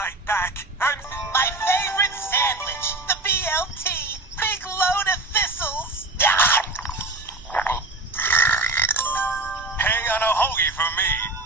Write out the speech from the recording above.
appetite back, and... My favorite sandwich, the BLT, big load of thistles. Hang on a hoagie for me.